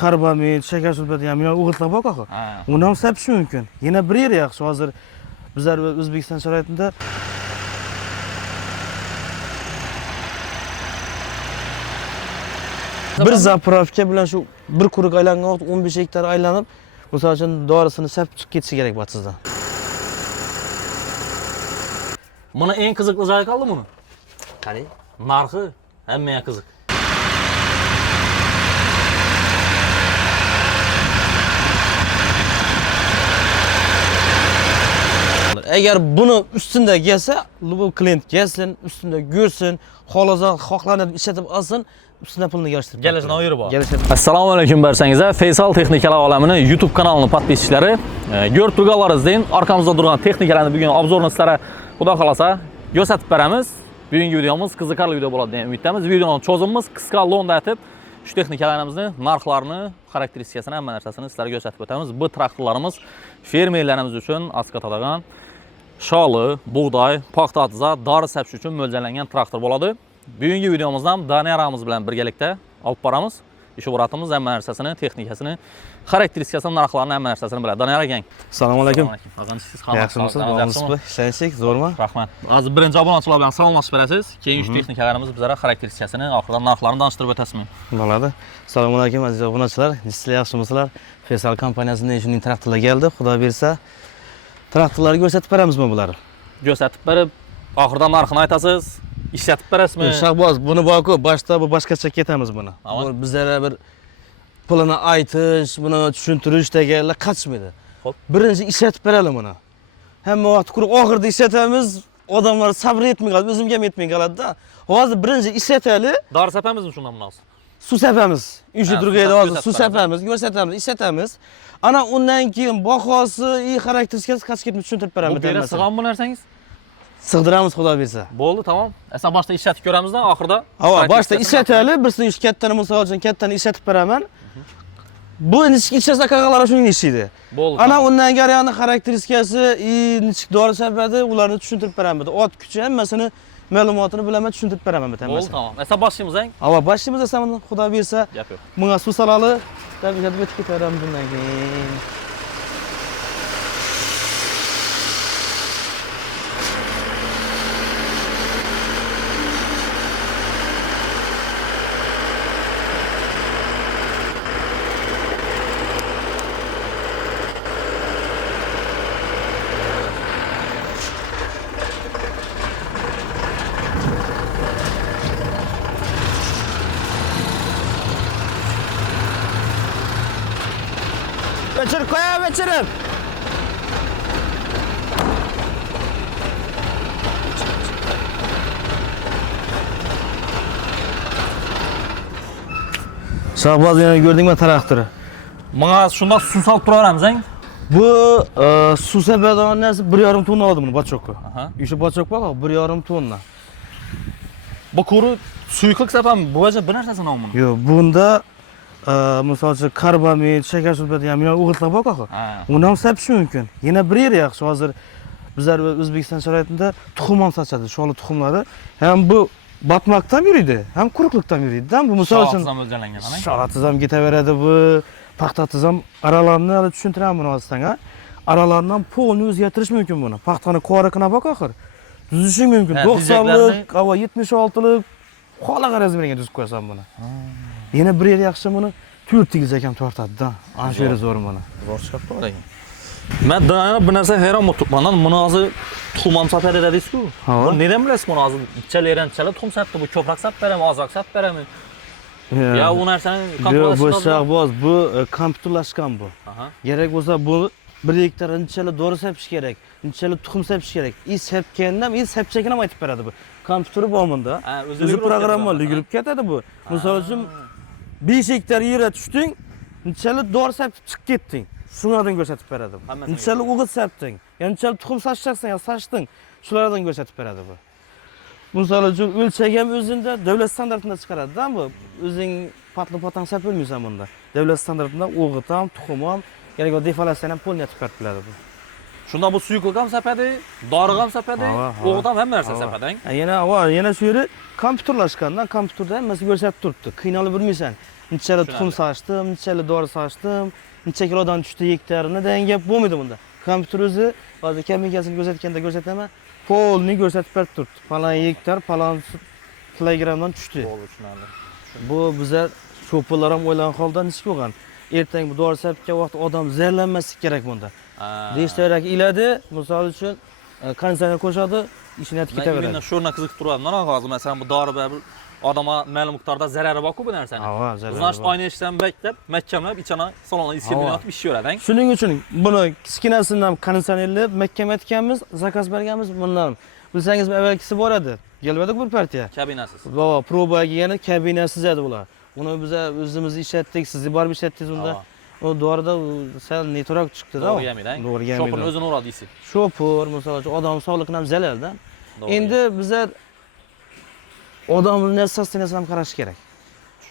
karbamid, shakar sulfati ham o'g'irlab boqaqa. Uni ham sapish mumkin. Yana bir yer yaxshi hozir bizlar O'zbekiston sharoitida bir zapravka bilan shu bir quruq aylangan vaqt 15 hektar aylanib, misol uchun dorisini sapib chiqib ketishi kerak bu sizdan. Buna en qiziqli joyi qoldi buni. Qani? Narxi hammaga qiziq. Agar buni ustunda kelsa, bu klient kelsin, ustunda ko'rsin, xohlanib ishlatib olsin, ustuna pulni yig'ishtirib. Kelishini o'yiri bor. Assalomu alaykum barchangizlar. Faysal Texnikalar olamining YouTube kanalining podpischilari, ko'rib turganlaringizdek, orqamizda turgan texnikalarni bugun obzorni sizlarga xudo xolasa ko'rsatib beramiz. Bugungi videomiz qiziqarli video bo'ladi degan umiddamiz. Videoning cho'zimimiz qisqa lo'nda aytib, shu texnikalarimizni, narxlarini, xarakteristikasini, hamma narsasini sizlarga ko'rsatib o'tamiz. Bu traktorlarimiz fermerlarimiz uchun asqatadigan sholi, bug'doy, paxta atiza, dori sapish uchun mo'ljallangan traktor bo'ladi. Bugungi videomizda ham Daniaramiz bilan birgalikda olib boramiz. Ish o'ratimiz, hamma narsasini, texnikasini, xarakteristikasini, narxlarini, hamma narsasini biladi. Daniar aka. Assalomu alaykum. Siz Yaxshimisiz? Bo'lmasizmi? Ishlaysiz, zo'rmi? Rahmat. Hozir birinchi obunachilar bilan salomlashib berasiz. Keyin shu texnikalarimiz bizlarga xarakteristikasini, oxirida narxlarini tanishtirib o'tasizmi? Bo'ladi. Assalomu alaykum aziz obunachilar. Sizlar yaxshimisizlar? Faysal kompaniyasining shuning traktorlar keldi. Xudo bersa, traktorlarga ko'rsatib beramizmi bularni? Ko'rsatib berib, oxirida narxini aytasiz. Ishlatib berasizmi? Shahboz, buni borku, boshda bu boshqacha ketamiz buni. Bu bizlarga bir pulini aytish, buni tushuntirish deganlar qatishmaydi. Birinchi ishlatib beramiz buni. Hamma vaqt qurib oxirida ishlatamiz, odamlar sabr etmay qoladi, o'zimga ham etmay qoladi-da. Hozir birinchi ishlataylik. Dori sapamizmi shundan bunaqasi? Suv sapamiz. Uyda turgayda hozir suv sapamiz, ko'rsatamiz, ishlatamiz. Ana undan keyin bahosi, xarakteristikasi qatib tushuntirib beramiz. Bu berasiz sig'am bu narsangiz? Sig'diramiz xudo bersa. Bo'ldi, tamom. Aslan boshda ishlatib ko'ramizdan, oxirida. Ha, boshda ishlataylik, birsini kattani misol uchun kattani ishlatib beraman. Bu nechki ishlasa qaqalar shunga ishlaydi. Bo'ldi. Ana undan garani xarakteristikasi, nechki dori sapadi, ularni tushuntirib beraman. Ot kuchi hammasini ma'lumotini bilaman, tushuntirib beraman bitta. Bo'ldi, tamom. Aslan boshlaymiz, ang. Ha, boshlaymiz aslan xudo bersa. Gap yo'q. Bunga suv solali, tabiiyat o'tib ketaveramiz bundan keyin. Geçir, koya geçirim. Şahbaz yana gördün mü traktörü? Bana şundan su salıp turaveramiz, ang. Bu su sepadigan narsa 1,5 tonna oldi buni bachokka. O'sha bachok bor, 1,5 tonna. Bu kuru suyuqlik sapami, bu vaja bir narsasini olmadi. Yo'q, bunda misol uchun karbamid, shakar sulfati ham o'g'irlab boqaqa. Uni ham sapish mumkin. Yana bir yer yaxshi hozir bizlar O'zbekiston sharoitida tuxum ham sochadi, sholi tuxumlari. Ham bu batmoqdan yuradi, ham quruqlikdan yuradi. Bu misol uchun mo'ljallangan, ana. sho'atiz ham ketaveradi bu, paxtatiz ham aralarni hali tushuntiraman buni hozirdan, ha. Aralardan polni o'zgartirish mumkin buni. Paxtani qoriqina boq axir. Tuzish mumkin. 90lik, 76lik, xohlagan razmeriga tuzib qo'yasan buni. Yana bir yer yaxshi buni 4 tegizak ham tortadi-da. Ana shu yeri zo'r buni. Zo'r chiqib bor ekan. Men yana bir narsa hayron bo'libman. Buni hozir tuxum ham sotadi dedingiz-ku. Bu neden bilasiz buni hozir? Ichalaran tuxum sotdi, bu ko'proq sotib berami, ozroq sotib berami? Ya bu narsani kompyuterlashgan. Bu shahboz, bu kompyuterlashgan bu. Kerak bo'lsa bu 1 hektar inchala dori sapish kerak, inchala tuxum sapish kerak. Sapgandan, sapchagini ham aytib beradi bu. Kompyuteri bor bunda. O'zi programmalar yugurib ketadi bu. Misol uchun 5 hektar yerga tushding, inchala dori sapib chiqib ketding. Shunlardan ko'rsatib beradi bu. Inchala o'g'it sapding, inchala tuxum sachsang, sachding. Shulardan ko'rsatib beradi bu. Misol uchun o'lchak ham o'zingda davlat standartida chiqaradi-da bu. O'zing patli-patang sap bo'lmaysan bunda. Davlat standartida o'g'it ham, tuxum ham, kerak bo'lsa defoliatsiya ham polni yetib beradi bu. Shunda bu suyuqlik ham sapadi, dori ham sapadi, o'g'it ham hamma narsa sapadang. Yana shu yeri kompyuterlashgandan kompyuterda hammasi ko'rsatib turibdi. Qiynalib bilmaysan. Nechalik tuxum sachdim, nechalik dori sachdim, necha kilodan tushdi gektarni degan gap bo'lmaydi bunda. Kompyuter o'zi hozir kamikasini ko'rsatganda ko'rsataman, polni ko'rsatib berib turibdi. Falan gektar, falan kilogramdan tushdi. Bu bizlar cho'plar ham o'ylagan holda ish bo'lgan. Ertaga bu dori sapgan vaqt odam zararlanmasligi kerak bunda. Deyishtarak iladi, misol uchun konditsioner qo'shadi, ishini yetib ketaveradi. Men shuna qiziqib turadi. Mana hozir masalan bu dori bir odamga ma'lum miqdorda zarari bor-ku bu narsaning. Значит, oyna ishdan bektab, mahkamlab ichana salonga iskilib yotib ishlayveradi. Shuning uchun buni kichkinasidan konditsionerlab mahkam etganmiz, zakaz berganmiz bundan. Bilsangiz avvalgisi bor edi. Kelmadik bir partiya. Kabinasiz. Probaga yana kabinasiz edi bular. Uni biz o'zimiz ishlatdik, siz borib ishlatdingiz unda. O dorida sal netroq chiqdi-da. To'g'ri yemaydi. Shopurni o'zini uradi deysiz. Shopur, masalan, odam sog'liqni ham zalalda. Endi bizlar odamning narsasiga ham qarash kerak.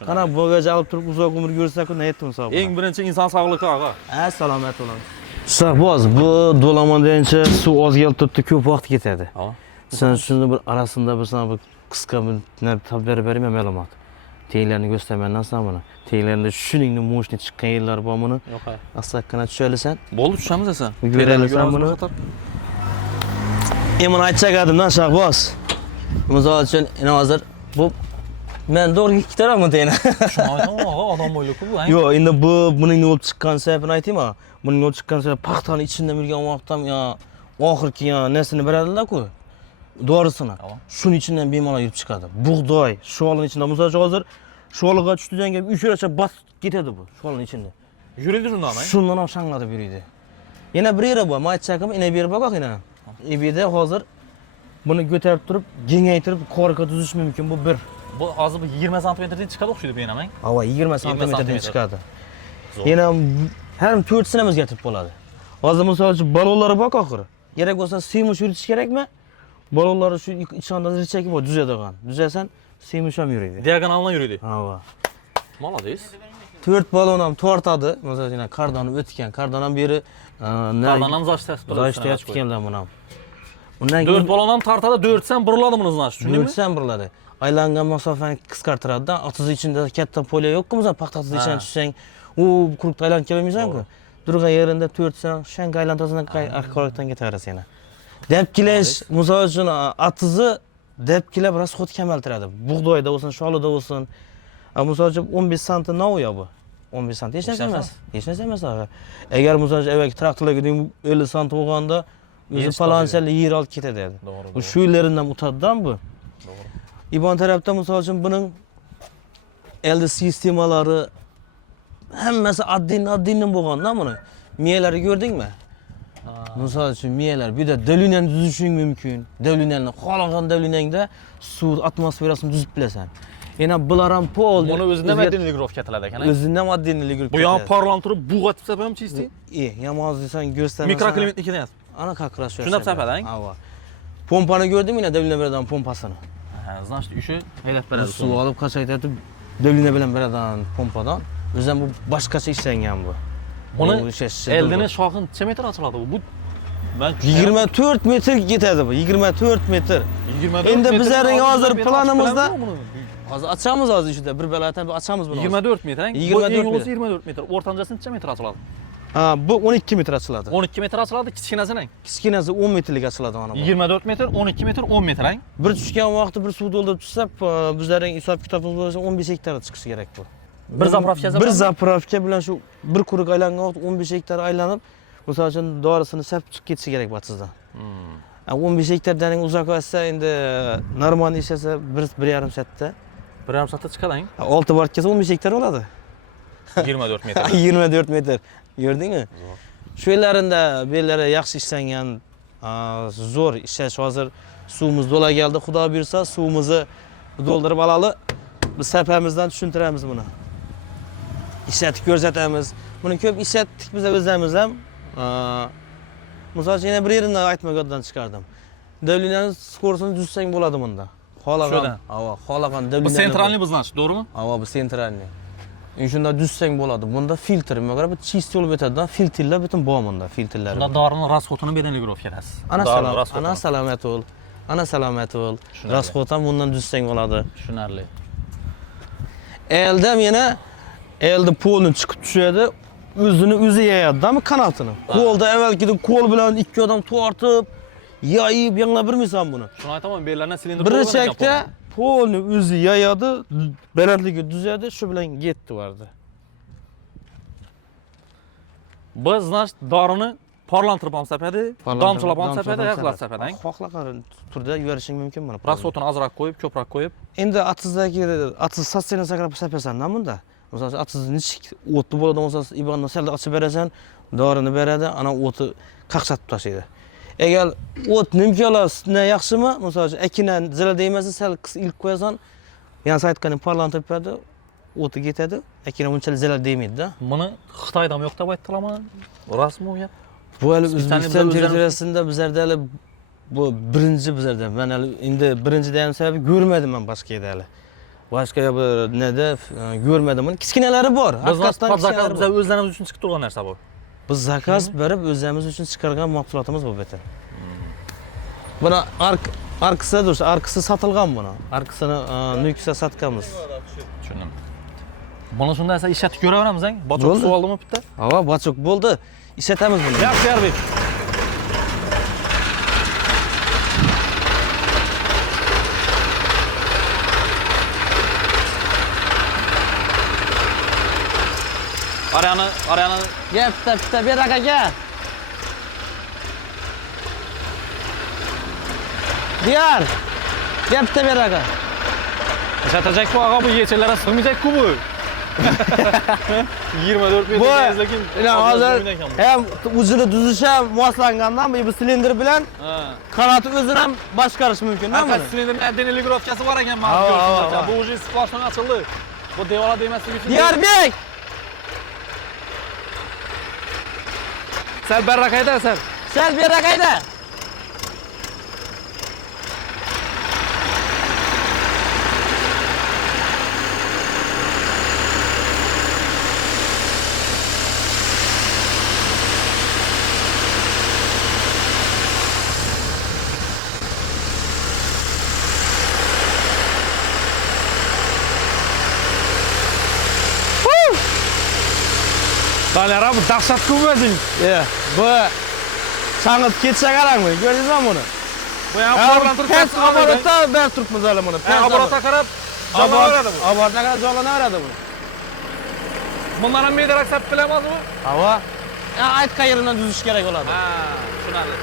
Qana bo'gaja olib turib uzoq umr ko'rsak-ku, nima aytdim hisob. Eng birinchi inson sog'ligi og'a. Salomat bo'ling. Shahboz, bu do'laman degancha suv oz kelib turibdi, ko'p vaqt ketadi. Sen shuni bir arasida bir sana bir qisqa bir narsa berib ma'lumot. Teylarni göstermenden sonra bunu. Teylerinde shuningni mo'shni chiqqan yerlar bor buni. Yo'q. Asta-akkina tushalisan. Bo'ldi, tushamiz esa. Ko'ramisan buni. Emin aytchaqadimdan Shahboz. Misol uchun hozir bu men to'g'ri ikkitaroqman teyni. Shunday odam o'yliku bu. Yo'q, endi bu buning nima bo'lib chiqqan sababini aytaymi? Buning olib chiqqan sababi paxtani ichida yurgan vaqtda ya oxirgi ya narsani beradilar-ku. Doğrusuna. Şunun içinden bemalol yurib chiqadi. Bug'doy, shuvalning ichida. Misol uchun hozir shuvalga tushdidan keyin 3 yo'lacha bas ketadi bu shuvalning ichida. Yuridi shundami? Shundan ham shanglatib yuradi. Yana bir yeri bor. Men aytchaqim, ina bir bor yana. Ibida hozir buni ko'tarib turib, kengaytirib, korka tuzish mumkin bu bir. Bu hozir 20 santimetrdan chiqadi o'xshaydi bu yana men. Ava 20 santimetrdan chiqadi. Yana har 4 sinamiz getirib bo'ladi. Hozir misol uchun balonlari bor oxiri. Kerak bo'lsa semish yuritish kerakmi? Balonları şu içanda çekip o düzeyden. Düzeysen seymişam yürüydü. Diagonalına yürüydü. Hava. Maladayız. 4 balonam tortadı. Mesela yine kardanı ötken. Kardanın biri kardanam zaştı. Zaştı ötkenler buna. 4 balonam tartada 4 sen buruladı bunu znaş. 4 sen buruladı. Aylangan masafani qisqartiradi da. Atısı içinde katta polya yok mu? Paxtasız içine tushsang, o kurukda aylanib kelmaysan-ku. Durgan yerinde 4 sen şen aylantasından arkaroqdan ketaverasiz yana. Depkileş, misol uchun atızi depkilab rasxod kamaltiradi. Bug'doyda bo'lsin, sholida bo'lsin. Misol uchun 15 santi nauya bu. 15 santi hech narsa emas. Hech narsa emas. Agar misol uchun avvalgi traktorlarga 50 santi bo'lganda o'zi palonchali yer olib ketadi. Bu shu yerlaridan o'tadidan bu. To'g'ri. İbon tarafda misol uchun buning elde sistemalari hammasi addindan bo'lganda buni. Miyalari ko'rdingmi? Misol uchun miyalar bir de delüneni düzüşün mümkün. Delünenni xohlagan delünengda suv atmosferasini düzüp bilasan. Yana bular ham pol. Buni o'zidan maddaniy ligirovka etiladi ekan. O'zidan maddaniy ligirovka. Bu ham parlanib turib bug'atib sapam chiste. Yomon deysan ko'rsataman. Mikroklimatnikidan. Ana как раз shu. Shunday sapadang. Ava. Pompani ko'rdingmi? Yana delüne beradigan pompasini. Значит, o'sha haydab beradi. Suv olib qachaytirib delüne bilan beradigan pompadan. O'zim bu boshqacha ishlangan bu. Buni eldini shoxin necha metr ochiladi bu? 24 metr ketadi bu. 24 metr. 24 Endi bizlarning hozir metr planimizda hozir ochamiz hozir ishida bir balatan ochamiz buni. 24 metr. 24 metr. O'rtanchasi necha metr ochiladi? Ha, bu 12 metr ochiladi. 12 metr ochiladi, kichkinasining. Kichkinasi 10 metrlik ochiladi mana bu. 24 metr, 12 metr, 10 metr. Bir tushgan vaqtda bir suv to'ldirib tushsak, bizlarning hisob kitobimiz bo'yicha 15 hektar chiqishi kerak bu. Bir zapravkasi bir zapravka bilan shu bir quruq aylangan vaqt 15 hektar aylanib, misol uchun dorisini sap chiqib ketishi kerak batizdan. 15 hektardan uzoq olsa endi normal ishlasa 1,5 soatda. 1,5 soatda chiqadi. 6 bor kelsa 15 hektar bo'ladi. 24 metr. 24 metr. Gördingmi? Shu yerlarida belari yaxshi ishlangan, zo'r ishlash hozir suvimiz to'la keldi. Xudo buyursa suvimizni to'ldirib olali. Biz sapamizdan tushuntiramiz buni. İşletib ko'rsatamiz. Buni ko'p ishlatdik biz o'zimiz ham. Misol uchun yana bir yerini aytmagandan chiqardim. Davlinani skorsini tuzsang bo'ladi bunda. Xohlagan. Ava, xohlagan davlinani. Bu sentralniy biznes, to'g'rimi? Ava, bu sentralniy. Shunda düzsang bo'ladi. Bunda filtr, mag'ara bu chist bo'lib o'tadi. Filtrlar butun bo'manda, filtrlar. Bunda dorining rasxotini belgilovga kelasiz. Ana salomat bo'l. Ana salomat bo'l. Rasxot ham bundan düzsang bo'ladi. Tushunarli. Elde yana elde polni chiqib tushadi. O'zi yayadi-mi kanatini. Qo'lda avvalgida qo'l bilan ikki odam tortib, yayib yanglab bilmaysan buni. Shuni aytaman, bellardan silindr Bir chekda polni o'zi yayadi, balandligi tuzadi, shu bilan ketdi vardi. Biz значит dorini porlantirib ham sapadi, damchilab ham sapadi, yaqlab sapadi. Xohlagan turda yuborishing mumkin mana. Rasxotini azroq qo'yib, ko'proq qo'yib. Endi atizdagi atiz sassini sakrab sapasan-da bunda. Masalan, atiz nechik o'tni bo'ladi, masalan, ibonni sal ochib berasan, dorini beradi, ana o'ti qaqshatib tashlaydi. Agar o't nimkalasdan yaxshimi, masalan, akinan zila deymasa, sal ilk qo'yasan, yana saytqani parlantirib beradi, o'ti ketadi, akinan unchalik zila demaydi-da. Buni Xitoyda ham yo'q deb aytdilarmi? Rasmi gap. Bu hali O'zbekiston territoriyasida bizlarda hali bu birinchi bizlarda. Men hali endi birinchi degan sababi ko'rmadim men boshqa yerda hali. Boshqa bir neda ko'rmadim. Kichkinalari bor. Haqiqatan biz o'zlarimiz uchun chiqib turgan narsa bu. Biz zakaz berib o'zimiz uchun chiqargan mahsulotimiz bu beta. Buni arkisi sotilgan buni. Arkisini nuksga sotganmiz. Tushundim. Buni shunday esa ishlatib ko'raveramiz-a? Bochok suv oldimi bitta? Ha, bochok bo'ldi. Ishlatamiz buni. Yaxshi, Yarbek. Arayani. Gel bitta bir aka gel. Diyar. Gel bitta bir aka. Işatacak bu ağa bu yeçellere sığmayacak ku bu. 24 metre lekin. Hozir hem ucunu düzüşe moslangandan bu silindr bilan kanatı o'zini ham boshqarish mumkin. Faqat silindrning deniligrovkasi bor ekan mana ko'rsatgan. Bu уже splashdan ochildi. Bu devola demasligi uchun. Diyarbek. Sal barrakayda sal. Sal barrakayda. Taner abi dahşat kuvvetin. Bu çanıt ketsa qarangmi? Gördingizmi buni? Bu ham porlantirib turibdi. Aborotda ber turibmiz hali buni. Aborotga qarab jonlanaveradi bu. Aborotga qarab jonlanaveradi bu. Bundan ham medarak sapib bilamizmi? Hava. Aytgan yeridan tuzish kerak bo'ladi. Ha, tushunarli.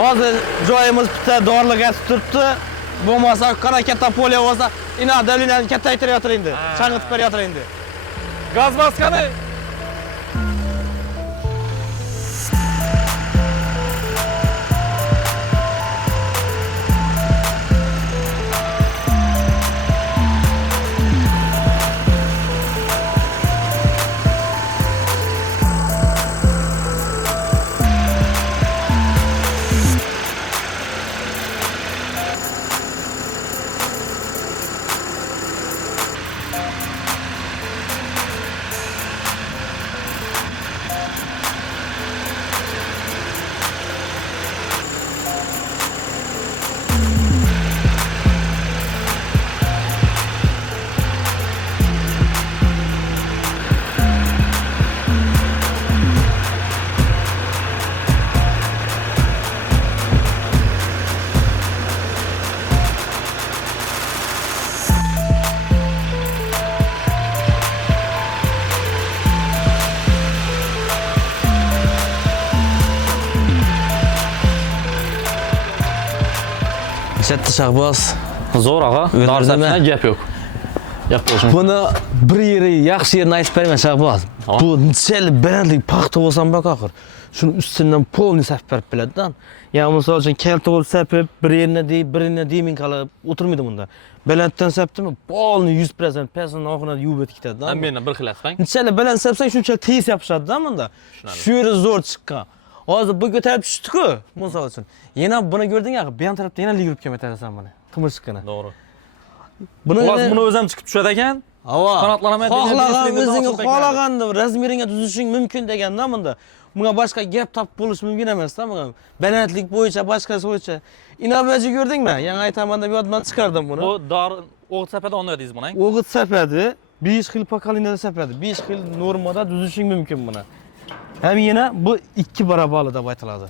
Hozir joyimiz bitta dorilik asib turibdi. Bo'lmasa qara katta polya bo'lsa, ina dalinani kattaytirib endi. Chang'itib berib endi. Gaz maskani. Chetda Shahboz. Zo'r ağa. Darsdan gap yo'q. Yo'q bo'lsin. Buni bir yeri yaxshi yerini aytib beraman Shahboz. Bu nechalik balandlik paxta bo'lsam bak axir. Shuni ustidan polni sapib berib biladidan. Ya misol uchun kalta bo'lib sapib, birini deymin qilib o'tirmaydi bunda. Balanddan sapdimi, polni 100% pesini oxirida yuvib o'tib ketadi. Meni bir xil asbang. Nechalik baland sapsang shuncha tez yopishadi-da bunda. Shu yeri zo'r chiqqan. Hozir bu ko'tarib tushdi-ku, misol uchun. Yana buni ko'rding-a, bu ham tarafda yana ligurib kelmayapsan buni. tumishqini. To'g'ri. Buni Xullas buni o'zim chiqib tushadi ekan. Hava. Qanotlanamaydi. Xohlagan o'zing xohlaganni razmeringga tuzishing mumkin deganda bunda. Bunga boshqa gap topib bo'lish mumkin emas-da bunga. Balandlik bo'yicha, boshqasi bo'yicha. Inobatchi ko'rdingmi? Yangi aytaman deb yoddan chiqardim buni. Bu o'g'it sapada o'ynaydi deysiz buni. O'g'it sapadi, 5 xil pokoliniyada sapadi. 5 xil normada tuzishing mumkin buni. Hem yine bu 2 barabarlı deb aytiladi.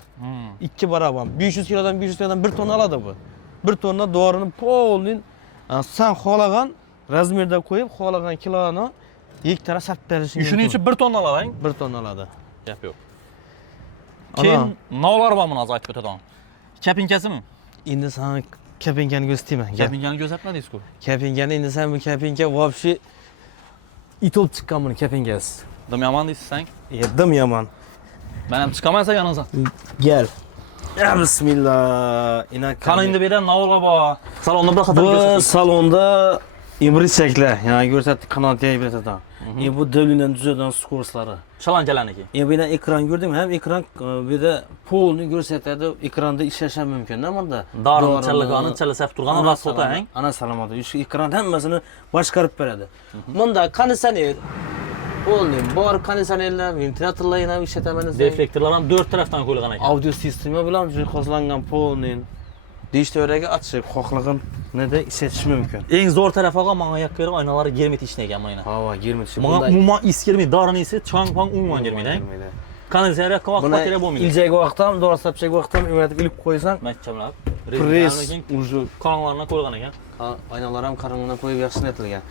2 barabar. 500 kilodan 500 kilodan 1 ton aladi bu. 1 tonna doğrunun polnin sen xohlagan razmerda qo'yib, xohlagan kiloni hektara sapib berishing mumkin. Shuning uchun 1 tonna olading. 1 tonna oladi. Gap yo'q. Keyin navlar bor buni hozir aytib o'taman. Kapinkasimi? Endi sana kapinkani ko'rsatayman. Kapinkani ko'rsatma deysiz-ku. Kapinkani endi sen bu kapinka вообще itib chiqqan buni kapinkasi. Dim yomon deysiz sen. Yedim yomon. Men ham chiqamaysa yaningizdan. Gel. Ya bismillah. Inak. Qani endi bu yerda navlar bor. Salonda bir qator Bu ko'rsatdik. salonda ibrisaklar, yani ko'rsatdik qanotga ibrisaklar. Bu devlinden düzeyden skorslari. Shalankalarniki. Bu da ekran gördüm, hem ekran bir de polni ko'rsatadi, ekranda ishlasham mumkin bunda. Dorini challigani chalasab turgani va sotang. Ana salomati. Shu ekran hammasini boshqarib beradi. Bunda konditsioner polni bor, konditsionerlar, ventilyatorlar ham ishlataman. Deflektorlar ham 4 tarafdan qo'yilgan ekan. Audio sistema bilan jihozlangan polni dishtoraga ochib, xohlagan neda ishlatish mumkin. Eng zo'r tarafi og'a menga yoqqan oynalari germet ishni ekan mana. Hava girmesin. Menga umuman is kelmaydi, dorini isi chang-pang umuman kelmaydi. Konditsioner qavaq bateriya bo'lmaydi. İlcek vaqtam, doğru sapacak vaqtam ümitib ilib qo'ysang, Mahkamlab, press уже qonlarni qo'ygan ekan. aynalar ham qaramına qo'yib yaxshi netilgan.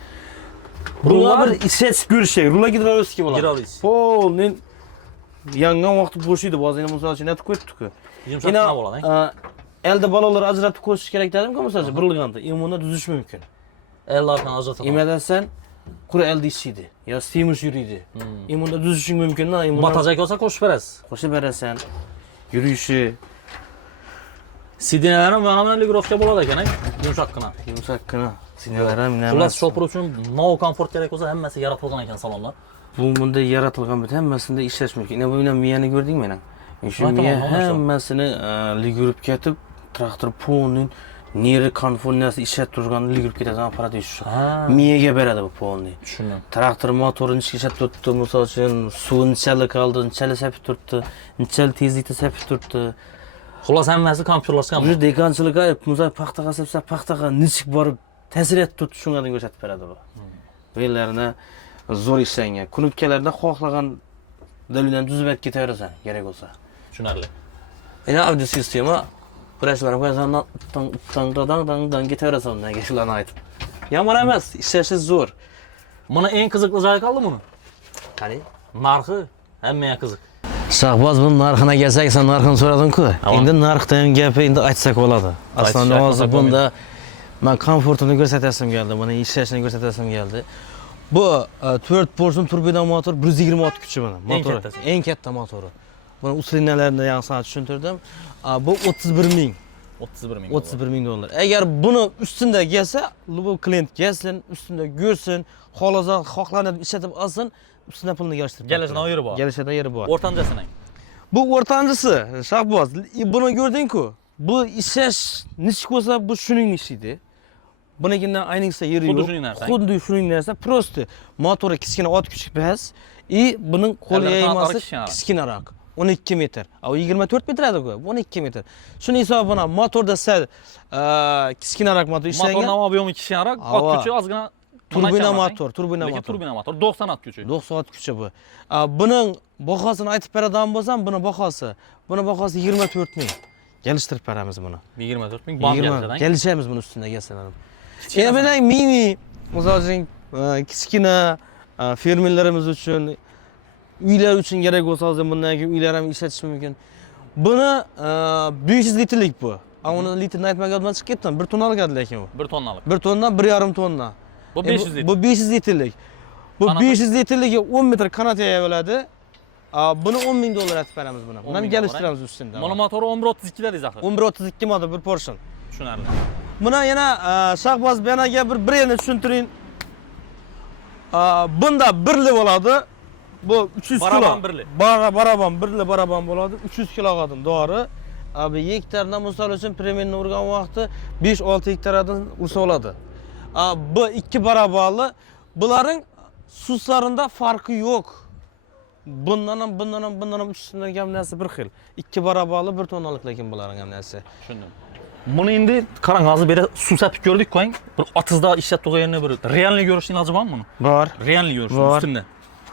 Bunlar bir ishlatish ko'rishak, rula gidrolovskiy bo'ladi. Gidrolovskiy. Polnin yangan vaqti bo'sh edi, ba'zan misol uchun netib qo'yibdi-ku. Yumshoqqa bo'ladi. Elde balolar ajratib qo'yish kerak dedim-ku, misol uchun burilganda, imunda tuzish mumkin. Ellardan ajratib. Imadasan qura elde ishlaydi, yo semish yuriydi. Imunda tuzishing mumkin-da, imunda Batajak olsa qo'shib berasiz. qo'shib berasan. Yurishi, Sidinalar ham mana ligrovka bo'ladi ekan, yumshoqqina. yumshoqqina. Sinyalar ham nima? Xullas shopir uchun no komfort kerak bo'lsa hammasi yaratilgan ekan salonlar. Bu bunda yaratilgan bit hammasida ishlash mumkin. Mana bu bilan miyani ko'rdingmi mana? Shu Aytaman, miya mana shu. hammasini ligurib ketib, traktor polning neri konformiyasi ishlatib turgan ligurib ketadigan apparat shu. Ha, Miyaga beradi bu polni. tushundim. Traktor motorini ishlab turibdi, misol uchun suvni chala qoldi, chala sapib turibdi, chala tezlikda sapib turibdi. Xullas hammasi kompyuterlashgan. Bu dekanchilik ayb, misol paxtaga sapsa, paxtaga nichik borib ta'sir etib turibdi, shunga ko'rsatib beradi bu. Bellarni zo'r ishlangan. Kunubkalarda xohlagan dalildan tuzib ketaverasan, kerak bo'lsa. Tushunarli. Ena audio sistema presslar qo'yasan, tang ketaverasan undan shularni aytib. Yomon emas, ishlashi zo'r. Mana eng qiziqli joyi qoldi buni. Qani? Narxi hammaga qiziq. Shahboz buni narxini kelsak, sen narxini so'rading-ku. Endi narxda ham gapi endi aytsak bo'ladi. Aslida hozir bunda men komfortini ko'rsatasim keldi, buni ishlashini ko'rsatasim keldi. Bu 4 porsiyon turbina motor 120 ot kuchi buni. Motor eng katta motori. Buni uskunalarni yana sana tushuntirdim. Bu 31 ming. 31 ming. 31 ming dollar. Agar buni ustunda kelsa, bu klient kelsin, ustunda ko'rsin, xohlanib ishlatib olsin, ustuna pulni yig'ishtirib. Kelishidan yeri bor. Kelishidan yeri bor. O'rtanchasini. Bu o'rtanchisi, Shahboz. Buni ko'rding-ku. Bu ishlash nechik bo'lsa, bu shuning ishidi. Bunikidan ayniqsa yeri yo'q. Xuddi shuning narsa. Xuddi shuning narsa. Prosta motori kichkina ot kuchi bas, buning qo'l yaymasi kichkinaroq. 12 metr. O 24 metr edi-ku, 12 metr. Shuni hisobidan motorda sal kichkinaroq motor ishlangan. Motorning obyomi kichkinaroq, ot kuchi ozgina turbina motor. Turbina motor 90 ot kuchi. 90 ot kuchi bu. Buning bahosini aytib beradigan bo'lsam, buni bahosi 24 ming. Kelishtirib beramiz buni. 24 ming bam kelishadi. Kelishamiz buni ustida kelsalar. Endi men mini, misol uchun kichkina fermerlarimiz uchun, uylar uchun kerak bo'lsa, hozir bundan keyin uylar ham ishlatish mumkin. Buni 500 litrlik bu. Uni litrini aytmaganman chiqib ketdim. 1 tonna olgan lekin bu. 1 tonnalik. 1 tonna, 1,5 tonna. Bu 500 litr. Bu 500 litrlik. Bu 500 litrligi 10 metr kanatga bo'ladi. Buni 10 ming dollar aytib beramiz buni. Buni kelishtiramiz ustida. Mana motori 1132 da deysiz axir. 1132 motor bir portion. Tushunarli. Buna yana Shahboz benaga bir birini tushuntiring. Bunda birli bo'ladi. Bu 300 kilo. Baraban birli. Baraban birli baraban bo'ladi. 300 kilogramm dori. Abi gektardan misol uchun premenni urgan vaqti 5-6 hektardan ursa oladi. Bu ikki barobarli. Bularning suslarında farkı yo'q. Bundan ham uchisidan ham narsa bir xil. Ikki barobarli bir tonalik lekin bularning ham narsa. Tushundim. Buni endi qarang, hozir beri suv sepib ko'rdik, qo'ying. Bir otizda ishlatib qo'yganini bir realniy ko'rishning iloji bormi buni? Bor. Realniy ko'rish Bor. ustunda.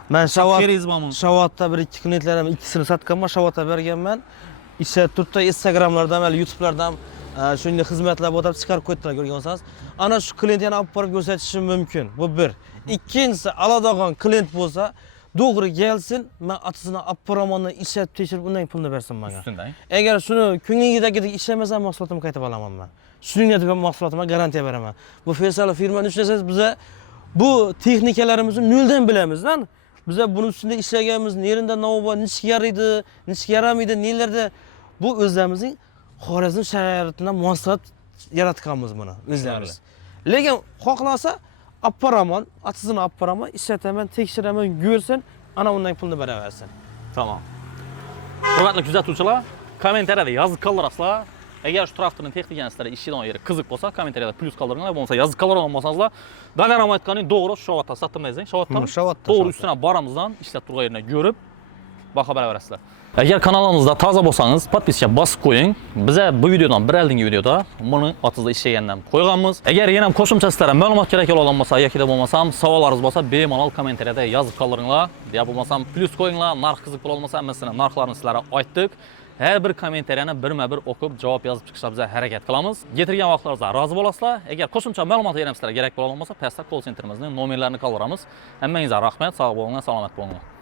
Men Shavatda bir ikki klientlarim ikkisini sotganman, Shavatda berganman. Ishlatib turibdi, Instagramlardan, YouTube'lardan shunday xizmatlar o'tab chiqarib qo'ydilar, ko'rgan bo'lsangiz. Ana shu klient yana olib borib ko'rsatishim mumkin. Bu bir. Ikkinchisi, aladagan klient bo'lsa, to'g'ri kelsin, men atisini olib boramandan ishlatib tekshirib, undan pulni bersin menga. Ustundang. Agar shuni ko'ngilingdagidek ishlamasa, mahsulotimni qaytib olaman men. Shuning uchun mahsulotimga garantiya beraman. Bu Faysal firmani ushlasangiz, biza bu texnikalarimizni noldan bilamiz-lan. Biza buni ustida ishlaganmiz, nerida nima nechga yaraydi, nechga yaramaydi, nelarda bu o'zlarimizning Xorazm shahridan mahsulot yaratganmiz buni o'zlarimiz. Lekin xohlasa apparaman, atisini apparaman, ishlataman, tekshiraman, ko'rsin, ana undan pulni beraversin. Tamam. Hurmatli kuzatuvchilar, kommentariyada yozib qoldirasizlar. Agar shu traktorning texnikani sizlarga ishlaydigan yeri qiziq bo'lsa, kommentariyada plus qoldiringlar. Bo'lmasa yozib qoldirgan bo'lsangizlar, Danaram aytganing to'g'ri Shavatdan sotdimizing. Shavatdan to'g'ri ustidan boramizdan ishlab turgan yerini ko'rib baho beraverasizlar. Agar kanalimizda toza bo'lsangiz, podpiska bosib qo'ying. Biza bu videodan bir oldingi videoda buni otizda ishlagandan qo'yganmiz. Agar yana ham qo'shimcha sizlarga ma'lumot kerak bo'lgan bo'lsa, yoki bo'lmasam savollaringiz bo'lsa, bemalol kommentariyada yozib qoldiringlar. Ya bo'lmasam plus qo'yinglar. Narx qiziq bo'lmasa, hammasini narxlarini sizlarga aytdik. Her bir kommentariyani birma-bir o'qib, javob yozib chiqishga biz harakat qilamiz. Getirgan vaqtlaringizda rozi bo'lasizlar. Agar qo'shimcha ma'lumot yana sizlarga kerak bo'lgan bo'lsa, pastda call centrimizning nomerlarini qoldiramiz. Hammangizga rahmat, sog' bo'linglar, salomat bo'linglar.